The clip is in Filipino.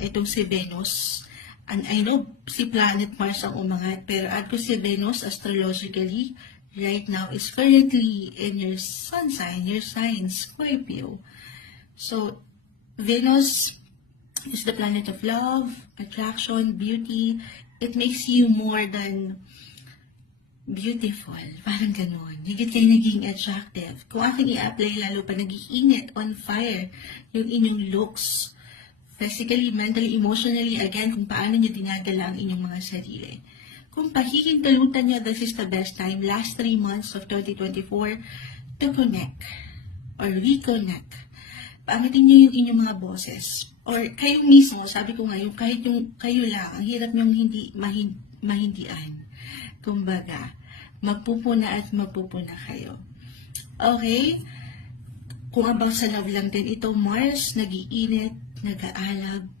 itong si Venus. And I know si planet Mars ang umangat, pero add ko si Venus astrologically right now is currently in your sun sign, your sign, Scorpio. So, Venus is the planet of love, attraction, beauty. It makes you more than beautiful. Parang ganon. Higit kayo naging attractive. Kung aking i-apply, lalo pa nag-iinit, on fire, yung inyong looks. Physically, mentally, emotionally, again, kung paano nyo dinadala ang inyong mga sarili. Kung pahihintalutan nyo, this is the best time, last 3 months of 2024, to connect or reconnect. Paangatin nyo yung inyong mga boses. Or kayo mismo, sabi ko nga, yung kahit yung kayo lang, ang hirap nyong hindi mahindian. Kumbaga, magpupuna at magpupuna kayo. Okay? Kung abang sa love lang din ito, Mars, nag-iinit, nag-aalab,